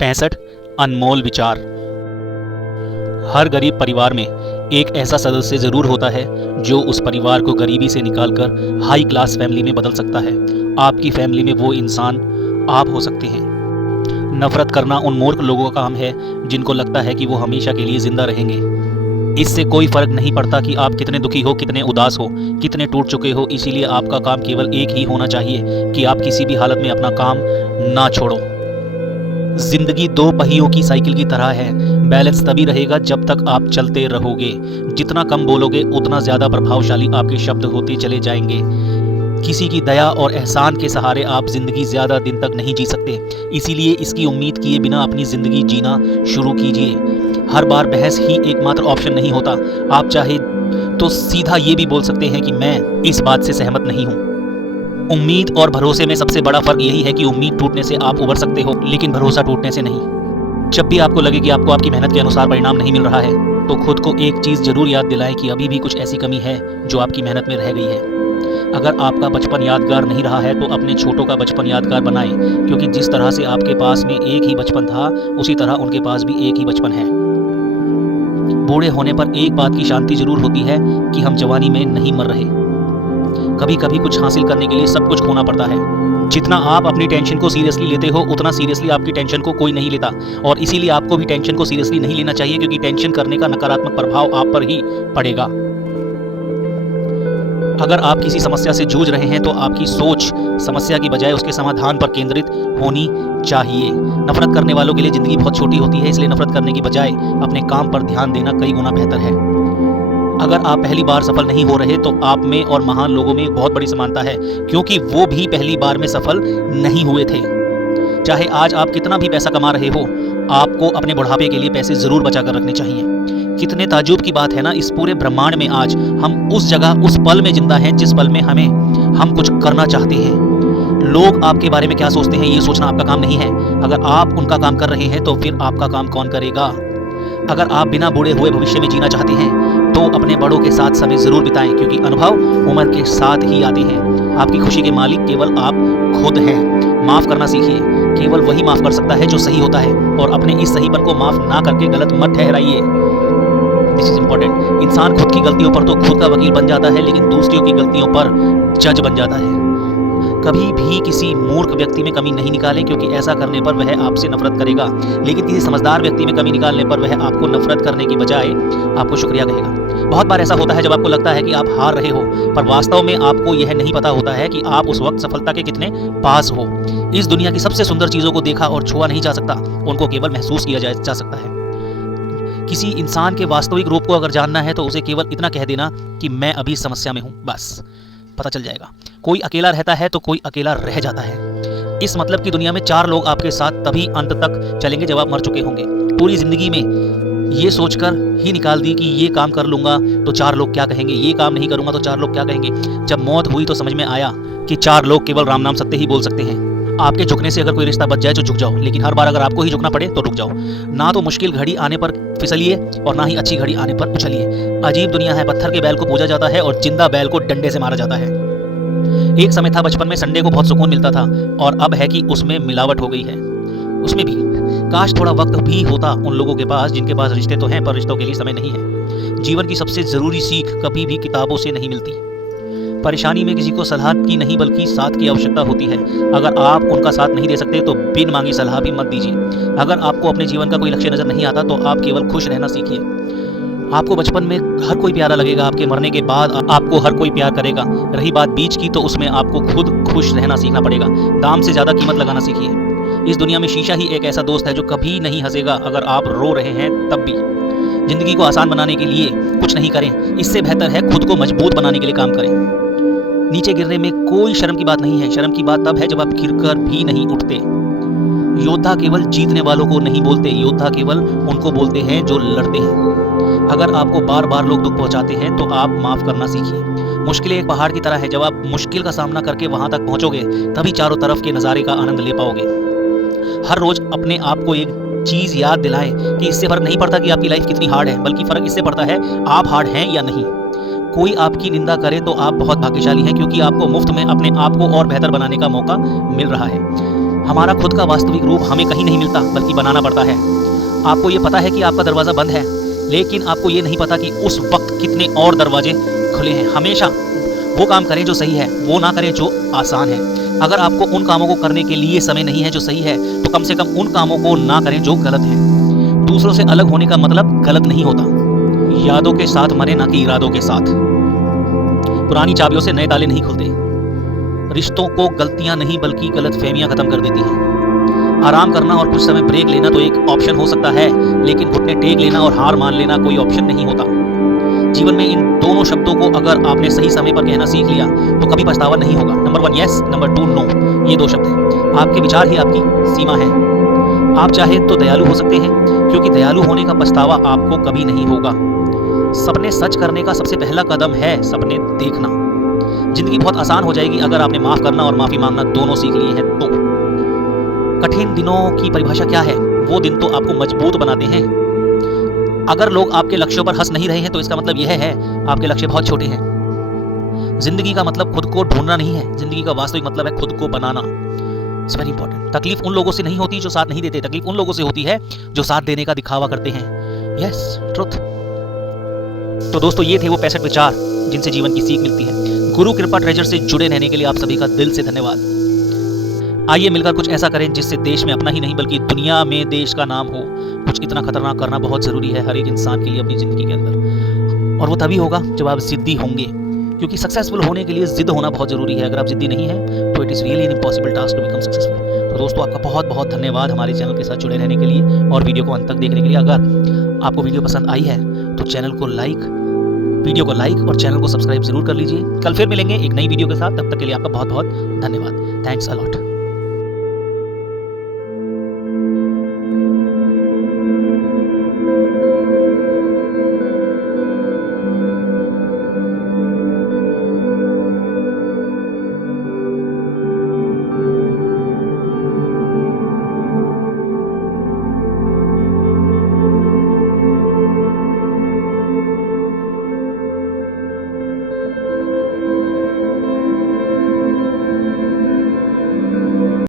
65 अनमोल विचार। हर गरीब परिवार में एक ऐसा सदस्य जरूर होता है जो उस परिवार को गरीबी से निकालकर हाई क्लास फैमिली में बदल सकता है। आपकी फैमिली में वो इंसान आप हो सकते हैं। नफरत करना उन मूर्ख लोगों का काम है जिनको लगता है कि वो हमेशा के लिए जिंदा रहेंगे। इससे कोई फर्क नहीं पड़ता कि आप कितने दुखी हो, कितने उदास हो, कितने टूट चुके हो। इसीलिए आपका काम केवल एक ही होना चाहिए कि आप किसी भी हालत में अपना काम ना छोड़ो। जिंदगी दो पहियों की साइकिल की तरह है। बैलेंस तभी रहेगा जब तक आप चलते रहोगे। जितना कम बोलोगे उतना ज्यादा प्रभावशाली आपके शब्द होते चले जाएंगे। किसी की दया और एहसान के सहारे आप जिंदगी ज्यादा दिन तक नहीं जी सकते। इसीलिए इसकी उम्मीद किए बिना अपनी जिंदगी जीना शुरू कीजिए। हर बार बहस ही एकमात्र ऑप्शन नहीं होता। आप चाहे तो सीधा ये भी बोल सकते हैं कि मैं इस बात से सहमत नहीं हूँ। उम्मीद और भरोसे में सबसे बड़ा फर्क यही है कि उम्मीद टूटने से आप उबर सकते हो, लेकिन भरोसा टूटने से नहीं। जब भी आपको लगे कि आपको आपकी मेहनत के अनुसार परिणाम नहीं मिल रहा है, तो खुद को एक चीज जरूर याद दिलाएं कि अभी भी कुछ ऐसी कमी है जो आपकी मेहनत में रह गई है। अगर आपका बचपन यादगार नहीं रहा है तो अपने छोटों का बचपन यादगार बनाएं, क्योंकि जिस तरह से आपके पास में एक ही बचपन था, उसी तरह उनके पास भी एक ही बचपन है। बूढ़े होने पर एक बात की शांति जरूर होती है कि हम जवानी में नहीं मर रहे। कभी कभी कुछ हासिल करने के लिए सब कुछ खोना पड़ता है। जितना आप अपनी टेंशन को सीरियसली लेते हो, उतना सीरियसली आपकी टेंशन को कोई नहीं लेता। और इसीलिए आपको भी टेंशन को सीरियसली नहीं लेना चाहिए, क्योंकि टेंशन करने का नकारात्मक प्रभाव आप पर ही पड़ेगा। अगर आप किसी समस्या से जूझ रहे हैं तो आपकी सोच समस्या की बजाय उसके समाधान पर केंद्रित होनी चाहिए। नफरत करने वालों के लिए जिंदगी बहुत छोटी होती है, इसलिए नफरत करने की बजाय अपने काम पर ध्यान देना कई गुना बेहतर है। अगर आप पहली बार सफल नहीं हो रहे तो आप में और महान लोगों में बहुत बड़ी समानता है, क्योंकि वो भी पहली बार में सफल नहीं हुए थे। चाहे आज आप कितना भी पैसा कमा रहे हो, आपको अपने बुढ़ापे के लिए पैसे जरूर बचा कर रखने चाहिए। कितने ताज्जुब की बात है ना, इस पूरे ब्रह्मांड में आज हम उस जगह उस पल में जिंदा हैं जिस पल में हम कुछ करना चाहते हैं। लोग आपके बारे में क्या सोचते हैं ये सोचना आपका काम नहीं है। अगर आप उनका काम कर रहे हैं तो फिर आपका काम कौन करेगा। अगर आप बिना बूढ़े हुए भविष्य में जीना चाहते हैं तो अपने बड़ों के साथ समय जरूर बिताएं, क्योंकि अनुभव उम्र के साथ ही आते हैं। आपकी खुशी के मालिक केवल आप खुद हैं। माफ करना सीखिए। केवल वही माफ कर सकता है जो सही होता है, और अपने इस सहीपन को माफ ना करके गलत मत ठहराइए। This is important. इंसान खुद की गलतियों पर तो खुद का वकील बन जाता है, लेकिन दूसरों की गलतियों पर जज बन जाता है। कभी भी किसी मूर्ख व्यक्ति में कमी नहीं निकालें, क्योंकि ऐसा करने पर वह आपसे नफरत करेगा, लेकिन किसी समझदार व्यक्ति में कमी निकालने पर वह आपको नफरत करने की बजाय आपको शुक्रिया कहेगा। बहुत बार ऐसा होता है जब आपको लगता है कि आप हार रहे हो, पर वास्तव में आपको यह नहीं पता होता है कि आप उस वक्त सफलता के कितने पास हो। इस दुनिया की सबसे सुंदर चीजों को देखा और छुआ नहीं जा सकता, उनको केवल महसूस किया जा सकता है। किसी इंसान के वास्तविक रूप को अगर जानना है तो उसे केवल इतना कह देना कि मैं अभी समस्या में हूं, बस पता चल जाएगा। कोई अकेला रहता है तो कोई अकेला रह जाता है। इस मतलब की दुनिया में 4 लोग आपके साथ तभी अंत तक चलेंगे जब आप मर चुके होंगे। पूरी जिंदगी में ये सोचकर ही निकाल दी कि ये काम कर लूंगा तो 4 लोग क्या कहेंगे, ये काम नहीं करूंगा तो 4 लोग क्या कहेंगे। जब मौत हुई तो समझ में आया कि 4 लोग केवल राम नाम सत्य ही बोल सकते हैं। आपके झुकने से अगर कोई रिश्ता बच जाए तो झुक जाओ, लेकिन हर बार अगर आपको ही झुकना पड़े तो रुक जाओ। ना तो मुश्किल घड़ी आने पर फिसलिए और ना ही अच्छी घड़ी आने पर उछलिए। अजीब दुनिया है। पत्थर के बैल को पूजा जाता है और जिंदा बैल को डंडे से मारा जाता है। एक समय था बचपन में संडे को बहुत सुकून मिलता था, और अब है कि उसमें मिलावट हो गई है। उसमें भी काश थोड़ा वक्त भी होता उन लोगों के पास जिनके पास रिश्ते तो हैं पर रिश्तों के लिए समय नहीं है। जीवन की सबसे जरूरी सीख कभी भी किताबों से नहीं मिलती। परेशानी में किसी को सलाह की नहीं बल्कि साथ की आवश्यकता होती है। अगर आप उनका साथ नहीं दे सकते तो बिन मांगी सलाह भी मत दीजिए। अगर आपको अपने जीवन का कोई लक्ष्य नजर नहीं आता तो आप केवल खुश रहना सीखिए। आपको बचपन में हर कोई प्यारा लगेगा, आपके मरने के बाद आपको हर कोई प्यार करेगा। रही बात बीच की तो उसमें आपको खुद खुश रहना सीखना पड़ेगा। दाम से ज्यादा कीमत लगाना सीखिए। इस दुनिया में शीशा ही एक ऐसा दोस्त है जो कभी नहीं हंसेगा अगर आप रो रहे हैं तब भी। जिंदगी को आसान बनाने के लिए कुछ नहीं करें, इससे बेहतर है खुद को मजबूत बनाने के लिए काम करें। नीचे गिरने में कोई शर्म की बात नहीं है। शर्म की बात तब है जब आप गिरकर भी नहीं उठते। योद्धा केवल जीतने वालों को नहीं बोलते, योद्धा केवल उनको बोलते हैं जो लड़ते हैं। अगर आपको बार बार लोग दुख पहुंचाते हैं तो आप माफ करना सीखिए। मुश्किलें एक पहाड़ की तरह है। जब आप मुश्किल का सामना करके वहां तक पहुंचोगे तभी चारों तरफ के नज़ारे का आनंद ले पाओगे। हर रोज अपने आप को एक चीज याद दिलाएं कि इससे फर्क नहीं पड़ता कि आपकी लाइफ कितनी हार्ड है, बल्कि फर्क इससे पड़ता है आप हार्ड हैं या नहीं। कोई आपकी निंदा करे तो आप बहुत भाग्यशाली हैं, क्योंकि आपको मुफ्त में अपने आप को और बेहतर बनाने का मौका मिल रहा है। हमारा खुद का वास्तविक रूप हमें कहीं नहीं मिलता, बल्कि बनाना पड़ता है। आपको ये पता है कि आपका दरवाज़ा बंद है, लेकिन आपको ये नहीं पता कि उस वक्त कितने और दरवाजे खुले हैं। हमेशा वो काम करें जो सही है, वो ना करें जो आसान है। अगर आपको उन कामों को करने के लिए समय नहीं है जो सही है, तो कम से कम उन कामों को ना करें जो गलत हैं। दूसरों से अलग होने का मतलब गलत नहीं होता। यादों के साथ मरे, ना कि इरादों के साथ। पुरानी चाबियों से नए ताले नहीं खुलते। रिश्तों को गलतियां नहीं बल्कि गलतफहमियां खत्म कर देती हैं। आराम करना और कुछ समय ब्रेक लेना तो एक ऑप्शन हो सकता है, लेकिन घुटने टेक लेना और हार मान लेना कोई ऑप्शन नहीं होता। जीवन में इन दोनों शब्दों को अगर आपने सही समय पर कहना सीख लिया तो कभी पछतावा नहीं होगा। Number 1 yes, number 2 no. ये 2 शब्द हैं। आपके विचार ही आपकी सीमा है। आप चाहे तो दयालु हो सकते हैं, क्योंकि दयालु होने का पछतावा आपको कभी नहीं होगा। सपने सच करने का सबसे पहला कदम है सपने देखना। जिंदगी बहुत आसान हो जाएगी अगर आपने माफ करना और माफी मांगना दोनों सीख लिए हैं तो। कठिन दिनों की परिभाषा क्या है? वो दिन तो आपको मजबूत बनाते हैं। अगर लोग आपके लक्ष्यों पर हंस नहीं रहे हैं तो इसका मतलब यह है आपके लक्ष्य बहुत छोटे हैं। जिंदगी का मतलब खुद को ढूंढना नहीं है, जिंदगी का वास्तविक मतलब है खुद को बनाना। It's very important. तकलीफ उन लोगों से नहीं होती जो साथ नहीं देते, तकलीफ उन लोगों से होती है जो साथ देने का दिखावा करते हैं। Yes, truth. तो दोस्तों, ये थे वो 65 विचार जिनसे जीवन की सीख मिलती है। गुरु कृपा ट्रेजर से जुड़े रहने के लिए आप सभी का दिल से धन्यवाद। आइए मिलकर कुछ ऐसा करें जिससे देश में अपना ही नहीं बल्कि दुनिया में देश का नाम हो। कुछ इतना खतरनाक करना बहुत जरूरी है हर एक इंसान के लिए अपनी जिंदगी के अंदर, और वो तभी होगा जब आप जिद्दी होंगे, क्योंकि सक्सेसफुल होने के लिए जिद होना बहुत जरूरी है। अगर आप जिद्दी नहीं है तो it is really an impossible task to become successful. तो दोस्तों, आपका बहुत बहुत धन्यवाद हमारे चैनल के साथ जुड़े रहने के लिए और वीडियो को अंत तक देखने के लिए। अगर आपको वीडियो पसंद आई है तो वीडियो को लाइक और चैनल को सब्सक्राइब जरूर कर लीजिए। कल फिर मिलेंगे एक नई वीडियो के साथ। तब तक के लिए आपका बहुत बहुत धन्यवाद। Thanks a lot.